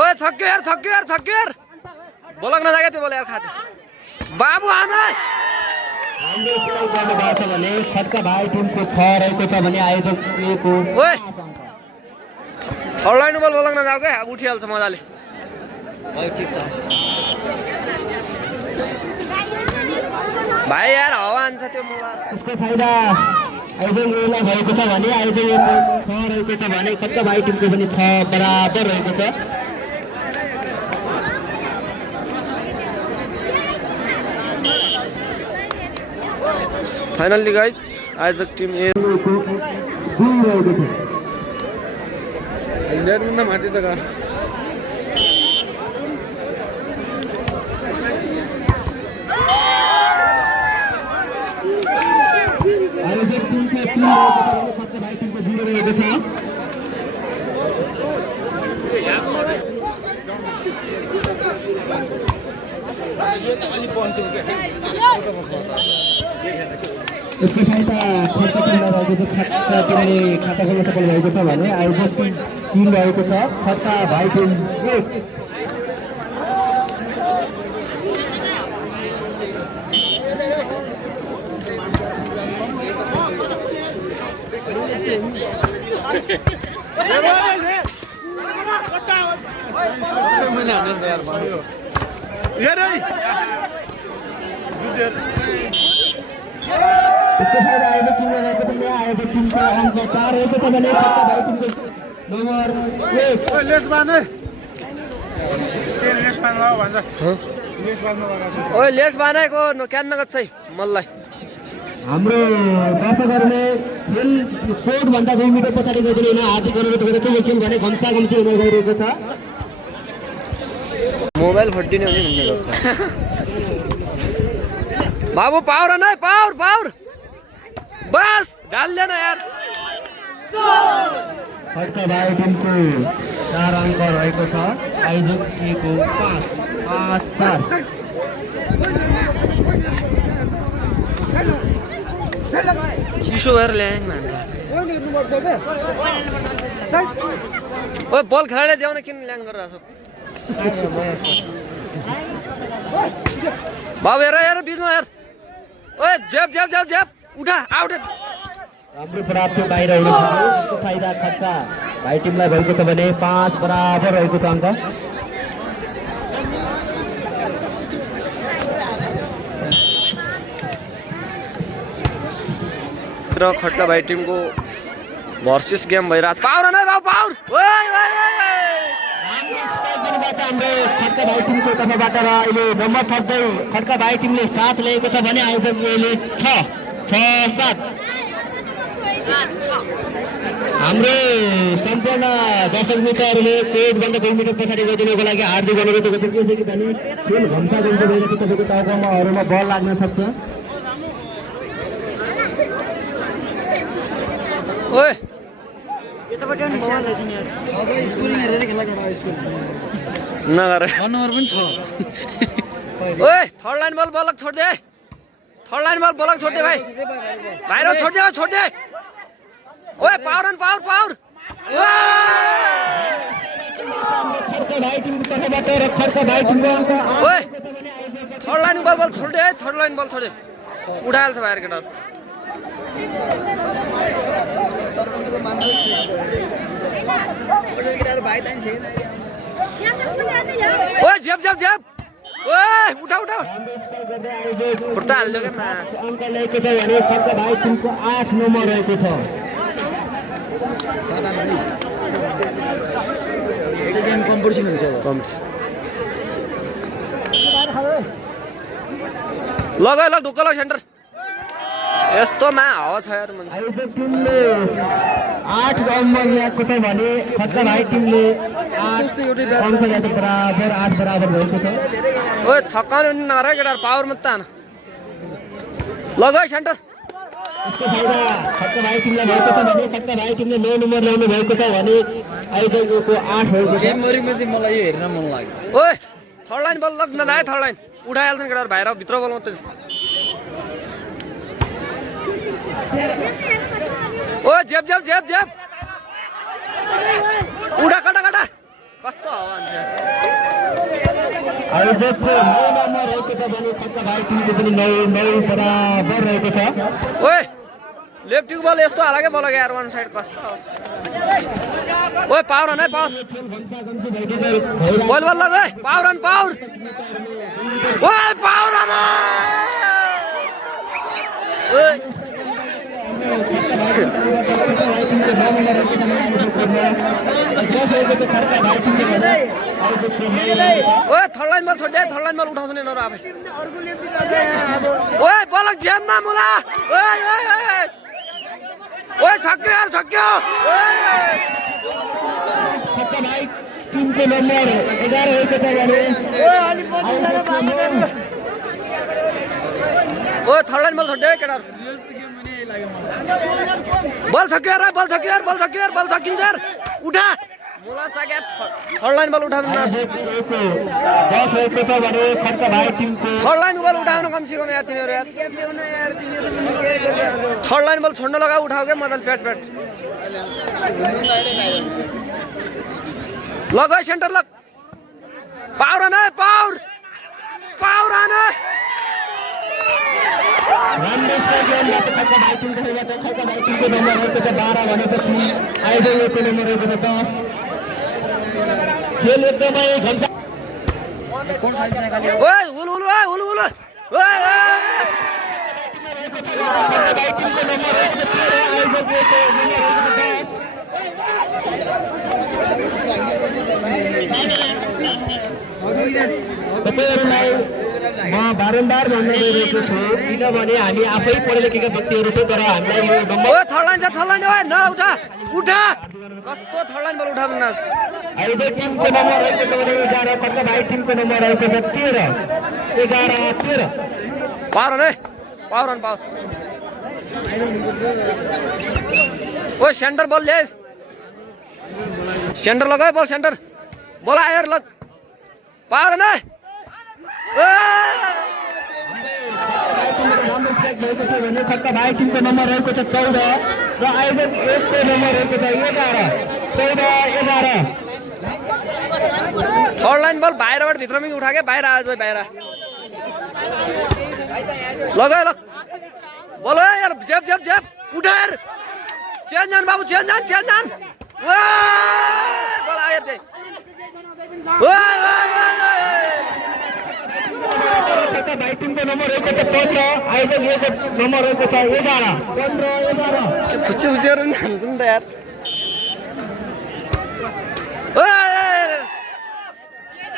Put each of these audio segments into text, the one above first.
ओए थक्यो यार बोलक नजागे त्यो बोले यार खाते बाबु आमा हामीले सुरु गर्नुभएको छ भने खड्का भाइ टिमको 6 रहेको छ भने आयोजकको ओए थर्ड लाइन बल बोलक नजाऊ के अब उठिहाल्छ मजाले ठिक छ भाइ यार हावा आन्छ त्यो मलाई उसको फाइदा आयोजकलाई भएको छ भने आयोजकको 6 रहेको छ भने खड्का भाइ टिमको पनि 6 बराबर रहेको छ। फाइनली गाइस आयोजक टिम ए इंडियन मुंदा मारती था का आयोजक टिम का 3 खड्का भाइ टिमको 0 रहेको छ। उसको फाइदा खड्का टिमलाई रहेको छ। खड्का टिमले खाता खोल्न सफल भएको छ भने आयोजक टिम रहेको छ खड्का भाइ टिम 1। उसको फाइदा आयोजक टिमले रहेको छ। आयोजक टिमको अङ्क 4 रहेको छ भने खड्का भाइ टिमको नम्बर 1 ओए लेस बनाएको क्यान नगद चाहिँ मल्लाई हाम्रो दर्शकहरूले खेल कोड भन्दा 2 मिटर पछाडि गइदिनु हुन हार्दिक अनुरोध गरेको यो खेल भने घम्सा घम्सी हुन गइरहेको छ। मोबाइल फड्डिने हो नि भन्ने गर्छ बाबु पावर न पावर बस डाल देना यार खड्का भाइ टिमको 4 अङ्क रहेको छ। आयोजक टिमको 5 4 चिसो भएर ल्याङ ओए बल खेलाडीले देऊ न किन ल्याङ गरिरहेको बाबु हेर बिचमा हेर ओए जेब उठा आउट राम्रो प्राप्त बाहिर हुनु छ। उसको फाइदा खड्का भाइ टिमलाई भएको छ भने 5 बराबर रहेको छ अङ्क। र खड्का भाइ टिमको भर्सेस गेम भइरहेछ पावर न पावर हाम्रो खड्का भाइ टिमको तर्फबाट र अहिले नम्बर थप्दै खड्का भाइ टिमले 7 लिएको छ भने आयोजकले 6 7 हाम्रो सम्पूर्ण दर्शक मित्रहरूले कोडभन्दा 2 मिटर पछाडि गइदिनुको लागि हार्दिक अनुरोध गर्छु। त्यसै कि भने खेल घम्सा घम्सी भइरहेको तपाईँको टाउकोमा बल लाग्न सक्छ। ओए नगर नम्बर पनि छ ओए थर्ड लाइन बल बलक छोड दे थर्ड लाइन बल बलक छोड दे भाइ बाहिर छोड दे ओए पावर ओए थर्ड लाइन बल छोड दे उठाइहाल्छ बाहिर केटा ओए जेब ओए उठा खुट्टा हाल्यो क्या अङ्क ल्याएको छ भने खड्का भाइ टिमको 8 नम्बर रहेको छ। कम्पिटिसन हुन्छ लग ढुक्क लग सेन्टर यस्तोमा हावा छ यार मान्छे। आयोजक टिमले 8 नम्बर ल्याएको छ भने खड्का भाइ टिमले 8 अङ्क ल्याएको बराबर 8 बराबर भएको छ। ओए छक्काउने पनि नगर केटा पावर मात्रै हान लग सेन्टर। उसको फाइदा खड्का भाइ टिमलाई भएको छ भने खड्का भाइ टिमले 9 नम्बर ल्याउनु भएको छ भने आयोजकको 8 भएको छ। मलाई यो हेर्न मन लाग्यो। ओए थर्ड लाइन बल लग्न नआए थर्ड लाइन उठाइहाल्छन् केटा बाहिर भित्र बल मात्रै ओ जेब उडा कटा कस्तो हावा हुन्छ आयोजकको 9 नम्बर रहेको छ भने खर्च भाइ टिमको पनि 9 बराबर रहेको छ। ओए लेफ्टी बल यस्तो हाल के बल यार वन साइड कस्तो ओए पावर नै पावर बल बल लग ओए पावर ओए पावर ओए ओए थर्ड लाइन बल छोड दे थर्ड लाइन बल उठाउँछ नि नरो आफै ओए बल ज्याम ना मुला ओए ओए ओए छक्क्यो यार छक्क्यो खट्टा भाइ टिमको नम्बर 11 रहेको छ भने ओए अलि पछि गएर भागेर ओए थर्ड लाइन बल छोड दे केटा बल छक्क्यो यार बल छक्किन्छ यार उठा मुला सागे थर्ड लाइन बल उठाउनु न 10 रहेको छ भने खट्टा भाइ टिमको थर्ड लाइन बल उठाउनु कम से कम यार तिमीहरु यार थर्ड लाइन बल छोड्न लगा उठाऊ के मदल पेट लग सेन्टर लग पावर न पावर न खट्टा भाइ टिमको नम्बर रहेको छ 12 भनेपछि आइडलको नम्बर रहेको छ 10 खेल एकदमै घन्टा ओए उल ओए तपाईहरुलाई म बारम्बार भन्न गइरहेको छु किनभने हामी आफै पढे लेखेका व्यक्तिहरु छौं तर हामीलाई यो नम्बर ओए थर्ड लाइन ओए न उठा कस्तो थर्ड लाइन बल उठाउनु न अहिले टिमको नम्बर रहेको छ भने 11 खट्टा भाइ टिमको नम्बर रहेको छ 13 पावर ओए सेन्टर बल ले सेन्टर लगाए बल सेन्टर बल आएर लग पावर न खट्टा भाइ टिमको नम्बर रहेको छ 14 र आयोजक 1 को नम्बर रहेको छ 11 थर्ड लाइन बल बाहिरबाट भित्रमै उठा के बाहिर आयो बाहिर लगाए लग बल यार जेब उठा यार चेन जान बाबु चेन जान बल आयो त्यही खट्टा भाइ टिमको नम्बर रहेको छ 15 आयोजक 1 को नम्बर रहेको छ 11 फुच्चेहरु नि हान्छ नि त यार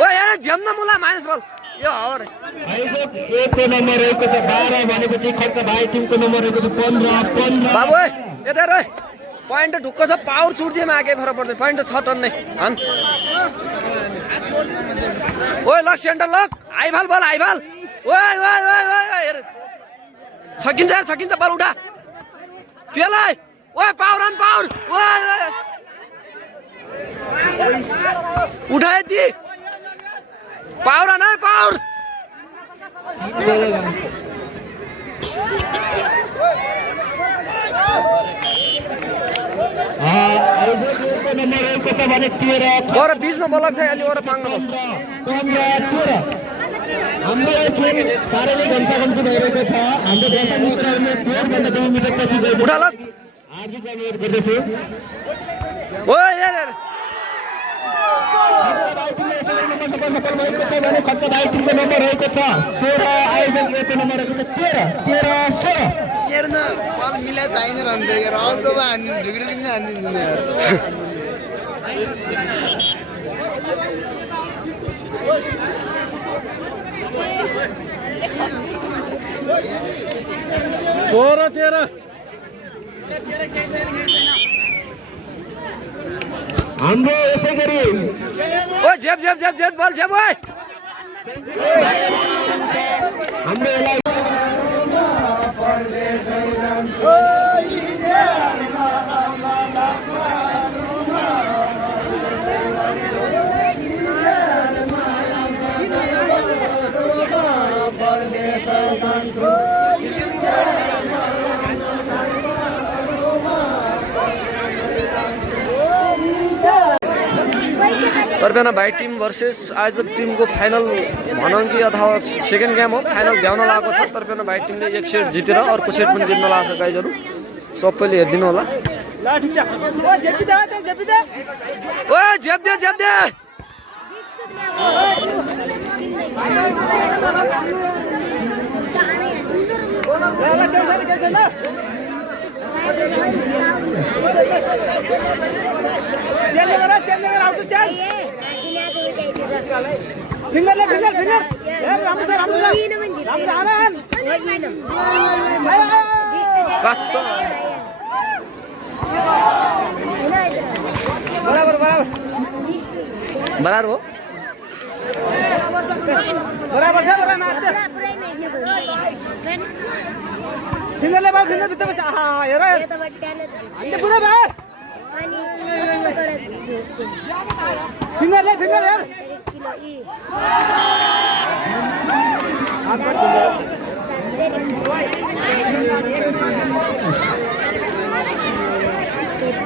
ओए यार जम न मुला माइनस बल यो हो रे आयोजक 1 को नम्बर रहेको छ 12 भनेपछि खट्टा भाइ टिमको नम्बर रहेको छ 15 बाबु ओए यता रे पॉइंट ढुक्क छ पावर छुट दिएमा आके फरक पर्दैन पॉइंट छ टन नै हन ओए लक सेन्टर लक आइभाल बल ओए छकिन्छ बल उठा पेलाइ ओए पावर ओए उठाए दी पावर न पावर नम्बर रहेको छ भने 13 और बीचमा बलक छ अलि और पाङ्न हाम्रो खेल साह्रै घन्टाघन्टी भइरहेको छ हाम्रो देशका मित्रहरूले 2 भन्दा 2 मिनेट पछि गए उठा लक हार्दिक अनुरोध गर्दछु ओए यार खट्टा भाइ टिमको नम्बर रहेको छ 16 आयोजक 1 को नम्बर रहेको छ 13 हेर्न बल मिला चाहिने रहन्छ यार अर्कोमा हान्नु ढुक्रे किन हान्दिन्छ यार सोह्र तेह्र हाम्रो यसै गरी ओ जेब बल जेब ओए हाम्रो यसलाई तर्फेना भाइ टिम भर्सेस आयोजक टिमको फाइनल भनौँ कि अथवा सेकेन्ड गेम हो फाइनल भ्याउन लागेको छ तर्फेना भाइ टिमले एक सेट जितेर अर्को सेट पनि जित्न लागेको छ गाइजहरू सबैले हेरिदिनु होला ओ झेप्दे झेप्दे फिंगर ले फिंगर फिंगर यार राम से आनंद कस्तो बराबर बराबर बराबर हो बराबर छ बराबर नाच्छ फिंगर ले भाइ फिंगर भित्र बस हेर अन्त पुरा भाइ फिंगर ले फिंगर यार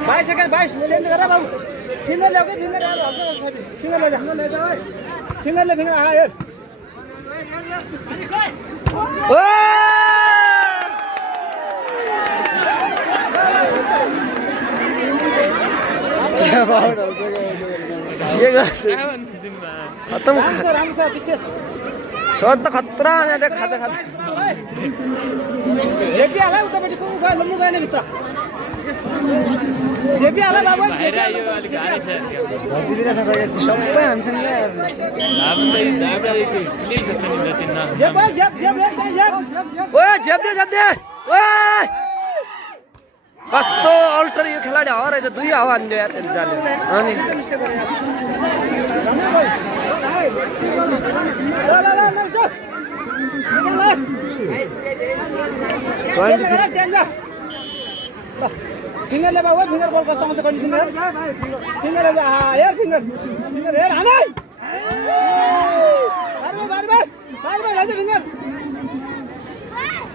बाईस सेकंड 22 चेंज करा बाबू फिंगर ले फिंगर यार फिंगर ले जा फिंगर ले फिंगर हाँ यार खत्म शॉट त खतरा खाते खाते जेपी आला उतापट्टि को गयो लम्बु गएन भित्र जेपी आला बाबु बाहिर आयो अलि गाह्रो छ भर्तिदिरा छ सबै हान्छन् यार जेप जेप जेप जेप ओए झेप्दे झेप्दे ओए कस्तो अल्टर यो खेलाडी हो रहेछ दुई हावा हान्यो यार त्यसले जाले अनि फिंगर ले बाबू फिंगर बॉल कस्तो आउँछ कन्डिसन यार फिंगर ले यार फिंगर फिंगर यार हानै बार बार हान्छ फिंगर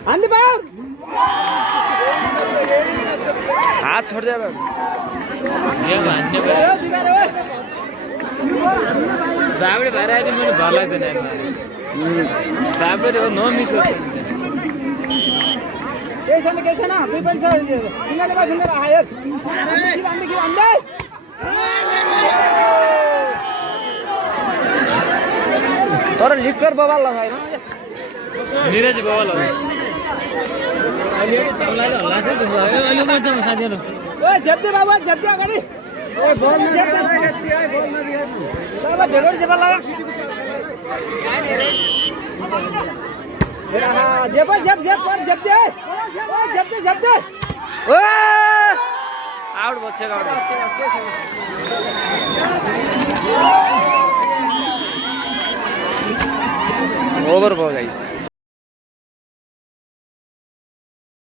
हान्दै बार हात छोड्दे अब गेम हान्ने भयो राबडे भएर आइदिनु मैले भर लाग्दैन राबडे हो नो मिस गर्छ केही छैन 2 पोइन्ट छ फिंगर ले फिंगर यार अन्दै तर लिफ्टर बबाल लगाएन निरज बवाल हो अहिले तौलाले हल्ला छ त्यसो भयो अहिले मजामा साथीहरु ओए झेप्दे बाबु झेप्दे अगाडि ओए बल नदिए बल नदिए साला भेलोड जेबल लगा जेप जेप जेप पर झेप्दे ओए झेप्दे झेप्दे ओए आउट बच्चे आउट ओभर भयो गाइस